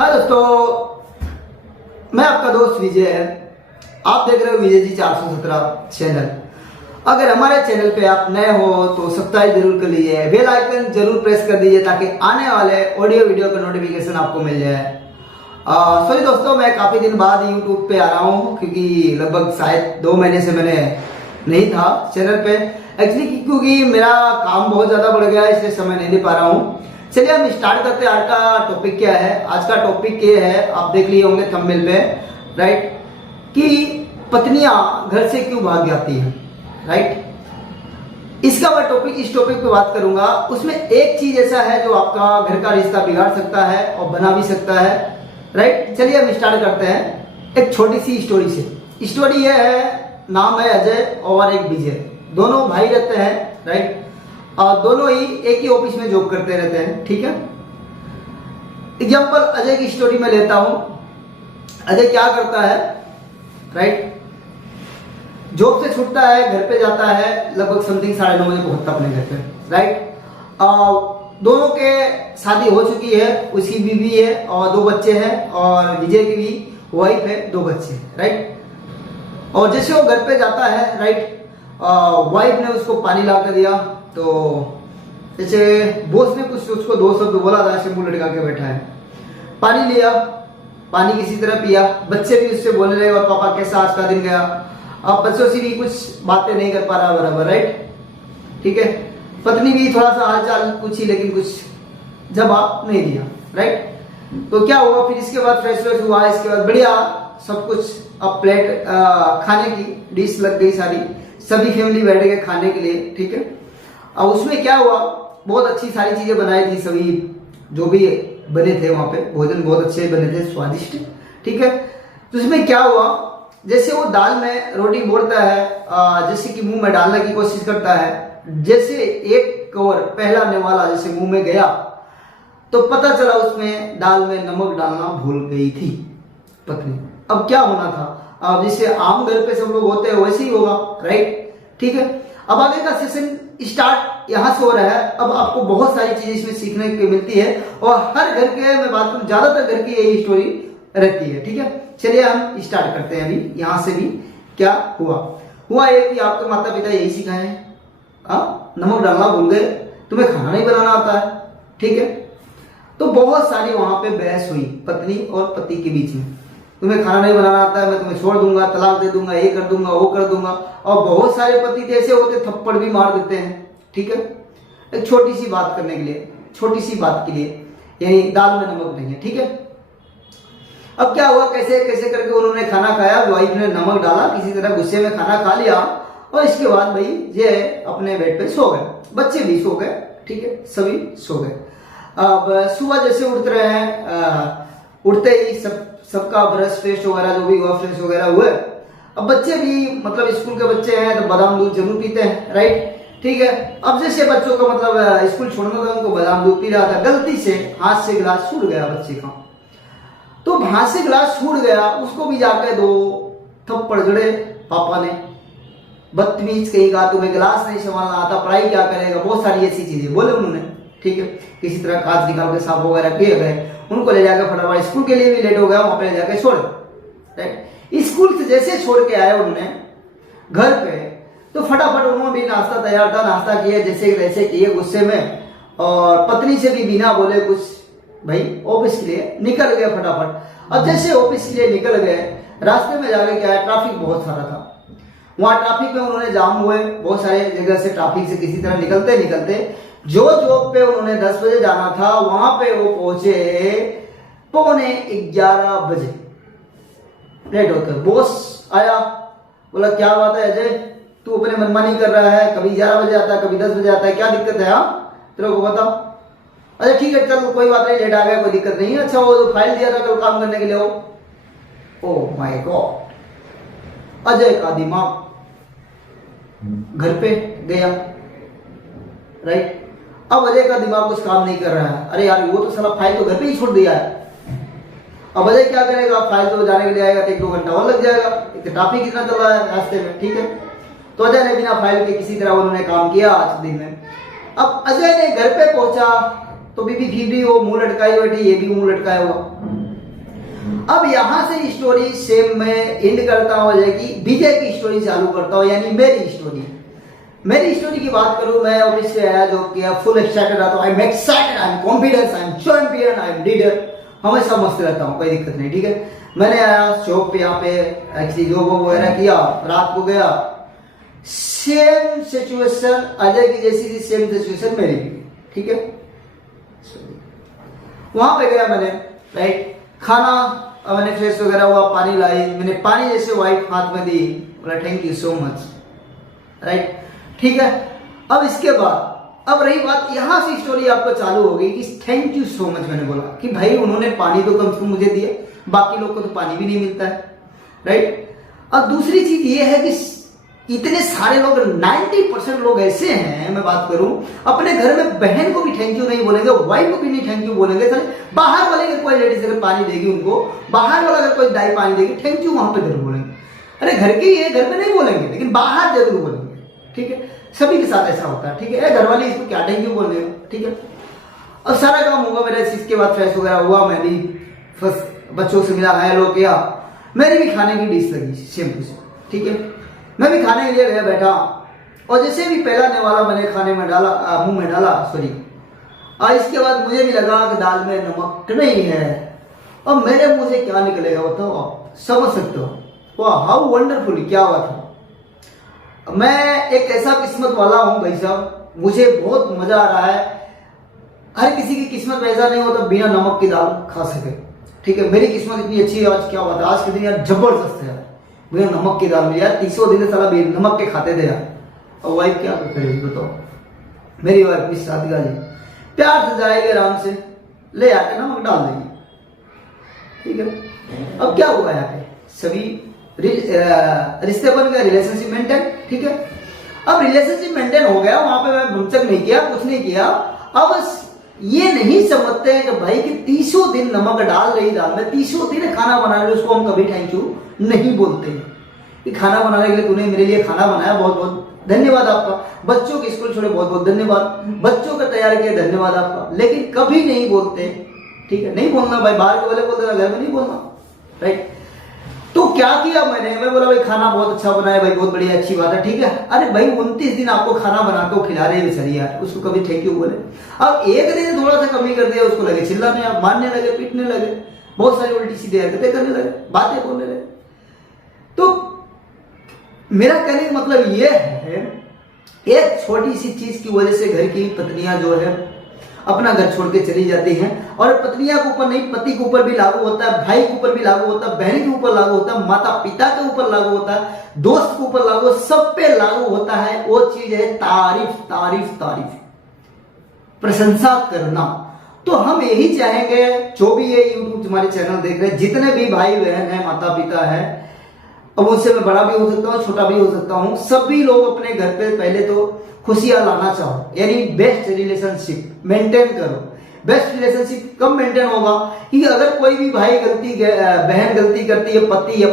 हाय दोस्तों, मैं आपका दोस्त विजय है। आप देख रहे हो विजय जी 417 चैनल। अगर हमारे चैनल पे आप नए हो तो सब्सक्राइब जरूर कर लीजिए, बेल आइकन जरूर प्रेस कर दीजिए ताकि आने वाले ऑडियो वीडियो का नोटिफिकेशन आपको मिल जाए। सॉरी दोस्तों, मैं काफी दिन बाद यूट्यूब पे आ रहा हूँ क्योंकि लगभग शायद 2 महीने से मैंने नहीं था चैनल पे एक्चुअली, क्योंकि मेरा काम बहुत ज्यादा बढ़ गया है, इसलिए समय नहीं दे पा रहा हूँ। चलिए हम स्टार्ट करते हैं। आज का टॉपिक क्या है? आज का टॉपिक ये है, आप देख लिए होंगे थंबनेल पे, राइट, कि पत्नियां घर से क्यों भाग जाती हैं, राइट। इसका मैं इस टॉपिक पे बात करूंगा। उसमें एक चीज ऐसा है जो आपका घर का रिश्ता बिगाड़ सकता है और बना भी सकता है, राइट। चलिए हम स्टार्ट करते हैं एक छोटी सी स्टोरी से। स्टोरी ये है, नाम है अजय और एक विजय, दोनों भाई रहते हैं, राइट, और दोनों ही एक ही ऑफिस में जॉब करते रहते हैं, ठीक है। एग्जाम्पल अजय की स्टोरी में लेता हूं। अजय क्या करता है, राइट, जॉब से छूटता है, घर पे जाता है, लगभग समथिंग 9:30 बजे पहुंचता अपने घर पे, राइट। दोनों के शादी हो चुकी है, उसकी बीवी है और 2 बच्चे हैं, और विजय की भी वाइफ है, 2 बच्चे, राइट। और जैसे वो घर पे जाता है, राइट, वाइफ ने उसको पानी ला कर दिया, तो जैसे बॉस ने कुछ उसको 2 शब्द बोला था, शंभू लटका के बैठा है, पानी लिया, पानी किसी तरह पिया। बच्चे भी उससे बोल रहे और पापा कैसा आज का दिन गया। अब बच्चों से भी कुछ बातें नहीं कर पा रहा बराबर, राइट, ठीक है। पत्नी भी थोड़ा सा हालचाल पूछी लेकिन कुछ जवाब नहीं दिया, राइट। तो क्या हुआ फिर? इसके बाद फ्रेश हुआ, इसके बाद बढ़िया सब कुछ, अब प्लेट खाने की डिश लग गई सारी, सभी फैमिली बैठ गए खाने के लिए, ठीक है। और उसमें क्या हुआ, बहुत अच्छी सारी चीजें बनाई थी, सभी जो भी बने थे वहां पे, भोजन बहुत अच्छे बने थे, स्वादिष्ट, ठीक है। तो उसमें क्या हुआ, जैसे वो दाल में रोटी बोलता है, जैसे कि मुंह में डालने की कोशिश करता है, जैसे एक कवर पहला निवाला जैसे मुंह में गया तो पता चला उसमें दाल में नमक डालना भूल गई थी पत्नी। अब क्या होना था? अब जैसे आम घर पे सब लोग होते हैं वैसे ही होगा, राइट, ठीक है। अब आगे का सेशन स्टार्ट यहां से हो रहा है। अब आपको बहुत सारी चीजें इसमें सीखने को मिलती है और हर घर के, मैं बात करूं ज्यादातर घर की यही स्टोरी रहती है, ठीक है। चलिए हम स्टार्ट करते हैं। अभी यहां से भी क्या हुआ ये कि आपके माता पिता यही सिखाए हैं, नमक डालना भूल गए, तुम्हें खाना नहीं बनाना आता है, ठीक है। तो बहुत सारी वहां पे बहस हुई पत्नी और पति के बीच में। तुम्हें खाना नहीं बनाना आता है, मैं तुम्हें छोड़ दूंगा, तलाक दे दूंगा, ये कर दूंगा, वो कर दूंगा। और बहुत सारे पति तो ऐसे होते थप्पड़ भी मार देते हैं, ठीक है, एक छोटी सी बात करने के लिए, छोटी सी बात के लिए, यानी दाल में नमक नहीं है, ठीक है। अब क्या हुआ, कैसे कैसे करके उन्होंने खाना खाया, वाइफ ने नमक डाला, किसी तरह गुस्से में खाना खा लिया, और इसके बाद भाई ये अपने बेड पे सो गए, बच्चे भी सो गए, ठीक है, सभी सो गए। अब सुबह जैसे उठ रहे हैं, उठते ही सबका ब्रश फ्रेश वगैरह जो भी हुआ, फ्रेश वगैरह हुए। अब बच्चे भी मतलब स्कूल के बच्चे हैं तो बादाम दूध जरूर पीते हैं, राइट, ठीक है। अब जैसे बच्चों का मतलब स्कूल छोड़ने का उनको बादाम दूध पी रहा था, गलती से हाथ से गिलास छूट गया बच्चे का। तो हाथ से गिलास छूट गया, उसको भी जाके 2 थप्पड़ जड़े पापा ने। बदतमीज कहेगा, तुम्हें गिलास नहीं संभालना आता, पढ़ाई क्या करेगा, बहुत सारी ऐसी चीजें बोले उन्होंने, ठीक है। किसी तरह कांच निकाल के साफ वगैरह किए गए, उनको ले जाकर फटाफट स्कूल के लिए भी लेट हो गया, वहां पे ले जाकर छोड़, राइट। स्कूल से जैसे छोड़ के आए उन्होंने घर पे, तो फटाफट उन्होंने भी नाश्ता तैयार था, नाश्ता किया जैसे वैसे किए गुस्से में, और पत्नी से भी बिना बोले कुछ भाई ऑफिस के लिए निकल गए फटाफट। अब जैसे ऑफिस के लिए निकल गए, रास्ते में जाके क्या है, ट्रैफिक बहुत सारा था, वहां ट्रैफिक में उन्होंने जाम हुए, बहुत सारे जगह से ट्रैफिक से किसी तरह निकलते निकलते जो जॉब पे उन्होंने 10 बजे जाना था वहां पे वो पहुंचे 11:15 बजे लेट होकर। बॉस आया, बोला क्या बात है अजय, तू अपने मनमानी कर रहा है, कभी 11 बजे आता है, कभी 10 बजे आता है, क्या दिक्कत है? तेरे को बता। अच्छा ठीक है, चल कोई बात नहीं, लेट आ गया, कोई दिक्कत नहीं है। अच्छा वो जो फाइल दिया था कल काम करने के लिए, वो, ओह माय गॉड, अजय का दिमाग घर पे गया, राइट। अब अजय का दिमाग कुछ काम नहीं कर रहा है, अरे यार वो तो साला फाइल तो घर पे ही छोड़ दिया है। अब अजय क्या करेगा, फाइल तो जाने के लिए आएगा तो 1-2 घंटा और लग जाएगा, ट्रैफिक कितना चल रहा है रास्ते में, ठीक है। तो अजय ने बिना फाइल के किसी तरह उन्होंने काम किया आज दिन में। अब अजय ने घर पे पहुंचा तो बीबी फिर भी वो मुंह लटकाई बैठी, ये भी मुंह लटकाया हुआ, अब यहां से स्टोरी सेम मैं एंड करता हूं, कि विजय की स्टोरी चालू करता हूं, यानी मेरी स्टोरी। मेरी स्टोरी की बात करूं, मैं ऑफिस से आया, जो किया, फुल एक्साइटेड रहता हूं। I am excited, I am confidence, I am champion, I am leader, हमेशा मस्त रहता हूं, कोई दिक्कत नहीं, ठीक है। मैंने आया शॉप पे, यहाँ पे एक्चुअली जॉब वगैरह किया, रात को गया, सेम सिचुएशन अजय की जैसी थी, सेम सिचुएशन मेरी भी, ठीक है। वहां पे गया मैंने, राइट, खाना मैंने फ्रेश वगैरह हुआ, पानी लाई, मैंने पानी जैसे वाइफ हाथ में दी, बोला thank you so much, right, ठीक है। अब इसके बाद अब रही बात, यहां से स्टोरी आपको चालू हो गई कि थैंक यू सो मच। मैंने बोला कि भाई उन्होंने पानी तो कम से कम मुझे दिया, बाकी लोग को तो पानी भी नहीं मिलता है, राइट। अब दूसरी चीज ये है कि इतने सारे लोग, 90% लोग ऐसे हैं, मैं बात करूं, अपने घर में बहन को भी थैंक यू नहीं बोलेंगे, वाइफ को भी नहीं थैंक यू बोलेंगे, बाहर वाले अगर कोई लेडीज अगर पानी देगी उनको, बाहर वाला अगर कोई दाई पानी देगी, थैंक यू वहां पे जरूर बोलेंगे। अरे घर के ये घर में नहीं बोलेंगे, लेकिन बाहर जरूर बोलेंगे, ठीक है। सभी के साथ ऐसा होता है, ठीक है। घर वाले इसको क्या थैंक यू बोल रहे हो, ठीक है। अब सारा काम होगा मेरा, इसके बाद फ्रेश वगैरह हुआ, मैं भी फर्स्ट बच्चों से मिला, हाय लोग किया, मेरी भी खाने की डिश लगी सेम टू सेम, ठीक है। मैं भी खाने के लिए गया, बैठा, और जैसे भी पहला नेवाला मैंने खाने में डाला, मुंह में डाला, सॉरी, और इसके बाद मुझे भी लगा कि दाल में नमक नहीं है, और मेरे मुंह से क्या निकलेगा बताओ, आप समझ सकते हो। वाह, हाउ वंडरफुल, क्या हुआ था। मैं एक ऐसा किस्मत वाला हूं भाई साहब, मुझे बहुत मजा आ रहा है। हर किसी की किस्मत ऐसा नहीं होता बिना नमक की दाल खा सके, ठीक है। मेरी किस्मत इतनी अच्छी है, आज क्या हुआ था, आज के दिन यार जबरदस्त है, बिना नमक की दाल में यार 30 दिन साला नमक के खाते थे यार। और वाइफ क्या करेगी बताओ, मेरी वाइफ की शादी का जी प्यार से जाएगी, आराम से ले आके नमक डाल देगी, ठीक है। अब क्या हुआ यहाँ पे, सभी रिश्ते बन गए, रिलेशनशिप मेंटेन, ठीक है। अब रिलेशनशिप मेंटेन हो गया, वहां पे मैं भुमचक नहीं किया, कुछ नहीं किया। अब ये नहीं समझते हैं कि भाई कि 30 दिन नमक डाल रही दाल में, 30 दिन खाना बना रहे, उसको हम कभी थैंक यू नहीं बोलते कि खाना बनाने के लिए तूने मेरे लिए खाना बनाया, बहुत बहुत धन्यवाद आपका। बच्चों के स्कूल छोड़े, बहुत बहुत धन्यवाद। बच्चों का तैयार किया, धन्यवाद आपका। लेकिन कभी नहीं बोलते, ठीक है, नहीं बोलना भाई, बाहर के वाले बोलते घर में नहीं बोलना, राइट। तो क्या किया मैंने, मैं बोला भाई खाना बहुत अच्छा बनाया भाई, बहुत बढ़िया, अच्छी बात है, ठीक है। अरे भाई 29 दिन आपको खाना बना के खिला रहे हैं बेचारी यार, उसको कभी थैंक यू बोले। अब एक दिन थोड़ा सा कमी कर दिया, उसको लगे चिल्लाने, आप मारने लगे, पीटने लगे, बहुत सारी उल्टी सीधी हरकतें करने लगे, बातें बोलने लगे। तो मेरा कहने का मतलब यह है, एक छोटी सी चीज की वजह से घर की पत्नियां जो है अपना घर छोड़ के चली जाती हैं। और पत्नियां के ऊपर नहीं, पति के ऊपर भी लागू होता है, भाई के ऊपर भी लागू होता है, बहन के ऊपर लागू होता है, माता पिता के ऊपर लागू होता है, दोस्त के ऊपर लागू, सब पे लागू होता है। वो चीज है तारीफ, तारीफ, तारीफ, प्रशंसा करना। तो हम यही चाहेंगे, जो भी ये यूट्यूब हमारे चैनल देख रहे हैं, जितने भी भाई बहन है, माता पिता है, अब उससे मैं बड़ा भी हो सकता हूँ, छोटा भी हो सकता हूँ, सभी लोग अपने घर पे पहले तो खुशियां लाना चाहो, यानी बेस्ट रिलेशनशिप मेंटेन करो। बेस्ट रिलेशनशिप कब मेंटेन होगा कि अगर कोई भी भाई गलती, बहन गलती करती है, पति या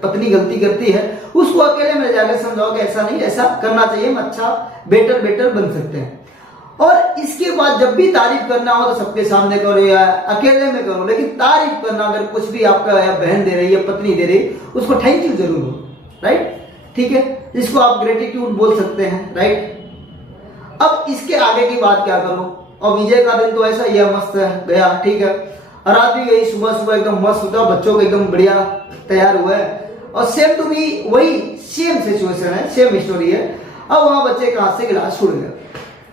पत्नी गलती करती है, उसको अकेले में जाकर समझाओ कि ऐसा नहीं, ऐसा करना चाहिए, हम अच्छा बेटर बन सकते हैं। और इसके बाद जब भी तारीफ करना हो तो सबके सामने करो या अकेले में करो, लेकिन तारीफ करना अगर कुछ भी आपका या बहन दे रही है, पत्नी दे रही, उसको थैंक यू जरूर हो, राइट, ठीक है, जिसको आप ग्रेटिट्यूड बोल सकते हैं, राइट। अब इसके आगे की बात क्या करो। और विजय का दिन तो ऐसा ही मस्त गया, ठीक है। रात भी गई, सुबह एकदम मस्त होता, बच्चों को एकदम बढ़िया तैयार हुआ है, और सेम टू बी वही सेम सिचुएशन है, सेम स्टोरी है। अब वहां बच्चे के हाथ से गिलास छूट गया,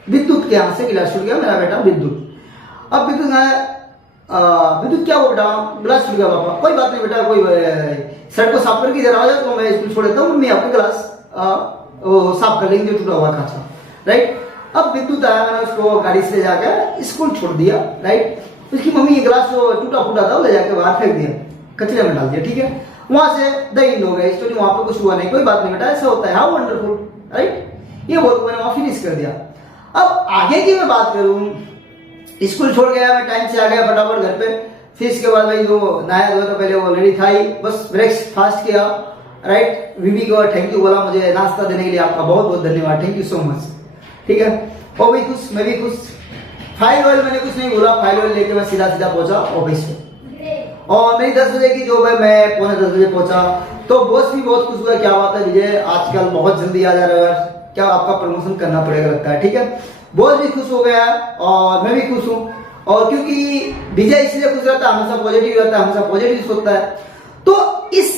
विद्युत के हाथ से गिलास छूट गया, मेरा बेटा विद्युत। अब विद्युत विद्युत क्या हो बेटा, गिलास छूट गया पापा, कोई बात नहीं बेटा, कोई सड़क को साफ करके जरा आ जाओ, तो मैं स्कूल छोड़ देता हूँ, मम्मी आपको गिलास साफ कर लेंगे जो टूटा हुआ खाचा, राइट। अब विद्युत आया, मैंने उसको गाड़ी से ले जाकर स्कूल छोड़ दिया, राइट। उसकी मम्मी ये गिलास जो टूटा फूटा था वो ले जाकर बाहर फेंक दिया, कचरे में डाल दिया, ठीक है। वहां से द एंड हो गया स्टोरी, वहां पर कुछ हुआ नहीं, कोई बात नहीं बेटा, ऐसा होता है, हाउ वंडरफुल, राइट। ये बोल मैंने वहां फिनिश कर दिया। अब आगे की मैं बात करूं, स्कूल छोड़ गया, मैं टाइम से आ गया फटाफट घर पे। फिर इसके बाद भाई जो नहाया धोया तो पहले वो ऑलरेडी था ही, बस ब्रेकफास्ट किया, राइट। बीबी को थैंक यू बोला, मुझे नाश्ता देने के लिए आपका बहुत बहुत धन्यवाद, थैंक यू सो मच, ठीक है। वो भी खुश, मैं भी खुश। फाइल ऑयल मैंने कुछ नहीं बोला, फाइल ऑयल लेके मैं सीधा पहुंचा ऑफिस में। और मेरी 10 बजे की जॉब है, मैं पौने 10 बजे पहुंचा। तो बॉस भी बहुत खुश हुआ, क्या बात है विजय आजकल बहुत जल्दी आ जा रहे हो यार, क्या आपका प्रमोशन करना पड़ेगा लगता है, ठीक है। बॉस भी खुश हो गया और मैं भी खुश हूँ, और क्योंकि विजय इसलिए खुश रहता है, हमेशा पॉजिटिव रहता है, हमेशा पॉजिटिव सोचता है। तो इस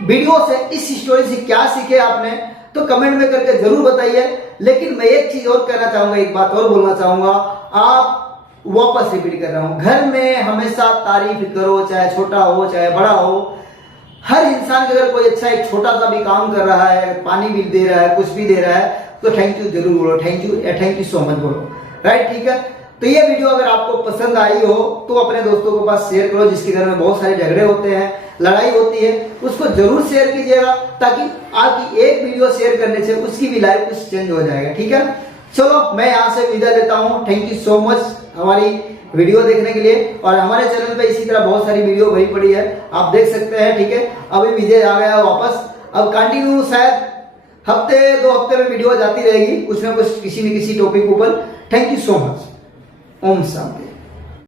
वीडियो से, इस स्टोरी से क्या सीखे आपने, तो कमेंट में करके जरूर बताइए। लेकिन मैं एक चीज और कहना चाहूंगा, एक बात और बोलना चाहूंगा, आप वापस रिपीट कर रहा हूं, घर में हमेशा तारीफ करो, चाहे छोटा हो चाहे बड़ा हो। हर इंसान के अगर कोई अच्छा एक छोटा सा भी काम कर रहा है, पानी भी दे रहा है, कुछ भी दे रहा है, तो थैंक यू जरूर बोलो, थैंक यू सो मच बोलो, राइट, ठीक है। तो ये वीडियो अगर आपको पसंद आई हो तो अपने दोस्तों के पास शेयर करो, जिसके घर में बहुत सारे झगड़े होते हैं, लड़ाई होती है, उसको जरूर शेयर कीजिएगा, ताकि आपकी एक वीडियो शेयर करने से उसकी भी लाइफ कुछ चेंज हो जाएगा, ठीक है। चलो मैं यहाँ से विदा लेता हूँ, थैंक यू सो मच हमारी वीडियो देखने के लिए। और हमारे चैनल पे इसी तरह बहुत सारी वीडियो भरी पड़ी है, आप देख सकते हैं, ठीक है। अभी विजय आ गया वापस, अब कंटिन्यू शायद हफ्ते 2 हफ्ते में वीडियो जाती रहेगी, कुछ ना कुछ किसी न किसी टॉपिक ऊपर। Thank you so much. ओम शांति।